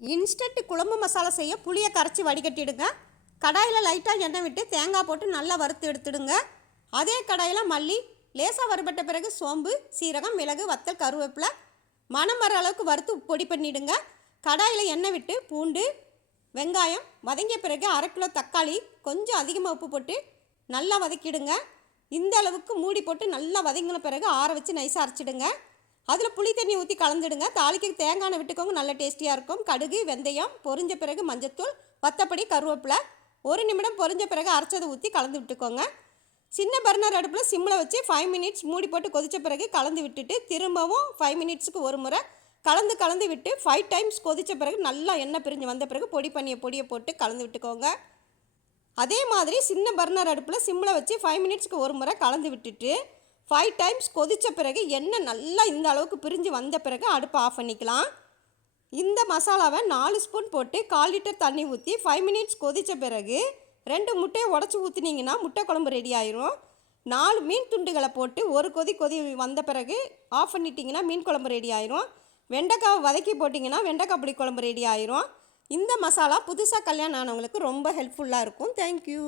Instant குழம்பு மசாலா செய்ய புளியை கரைச்சி வடிகட்டிடுங்க. கடாயில் லைட்டாக எண்ணெய் விட்டு தேங்காய் போட்டு நல்லா வறுத்து எடுத்துடுங்க. அதே கடாயில் மல்லி லேசாக வறுபட்ட பிறகு சோம்பு, சீரகம், மிளகு, வத்தல், கருவேப்பிலை மணம் வர அளவுக்கு வறுத்து பொடி பண்ணிவிடுங்க. கடாயில் எண்ணெய் விட்டு பூண்டு, வெங்காயம் வதங்கிய பிறகு 1/2 கிலோ தக்காளி கொஞ்சம் அதிகமாக உப்பு போட்டு நல்லா வதக்கிடுங்க. இந்த அளவுக்கு மூடி போட்டு நல்லா வதங்கின பிறகு ஆற வச்சு நைஸாக அரைச்சிடுங்க. அதில் புளி தண்ணி ஊற்றி கலந்துடுங்க. தாளிக்கு தேங்காய் எண்ணெய் விட்டுக்கோங்க, நல்ல டேஸ்டியாக இருக்கும். கடுகு, வெந்தயம் பொரிஞ்ச பிறகு மஞ்சத்தூள், வத்தப்படி, கருவேப்பிலை 1 நிமிடம் பொரிஞ்ச பிறகு அரைச்சதை ஊற்றி கலந்து விட்டுக்கோங்க. சின்ன பர்னர் அடுப்பில் சிம்மில் வச்சு 5 மினிட்ஸ் மூடி போட்டு கொதித்த பிறகு கலந்து விட்டுட்டு திரும்பவும் 5 மினிட்ஸுக்கு ஒரு முறை கலந்து விட்டு 5 டைம்ஸ் கொதித்த பிறகு நல்லா எண்ணெய் பிரிஞ்சு வந்த பிறகு பொடியை போட்டு கலந்து விட்டுக்கோங்க. அதே மாதிரி சின்ன பர்னர் அடுப்பில் சிம்மில் வச்சு 5 மினிட்ஸ்க்கு ஒரு முறை கலந்து விட்டுட்டு 5 டைம்ஸ் கொதித்த பிறகு எண்ணெய் நல்லா இந்த அளவுக்கு பிரிஞ்சு வந்த பிறகு அடுப்பை ஆஃப் பண்ணிக்கலாம். இந்த மசாலாவை 4 ஸ்பூன் போட்டு 1/4 லிட்டர் தண்ணி ஊற்றி 5 மினிட்ஸ் கொதித்த பிறகு 2 முட்டையை உடச்சி ஊற்றினீங்கன்னா முட்டை குழம்பு ரெடி ஆயிரும். 4 மீன் துண்டுகளை போட்டு ஒரு கொதி வந்த பிறகு ஆஃப் பண்ணிட்டீங்கன்னா மீன் குழம்பு ரெடி ஆயிரும். வெண்டைக்காவை வதக்கி போட்டிங்கன்னா வெண்டைக்காய் புளி குழம்பு ரெடி ஆயிரும். இந்த மசாலா புதுசாக கல்யாணம் ஆனவங்களுக்கு ரொம்ப ஹெல்ப்ஃபுல்லாக இருக்கும். தேங்க்யூ.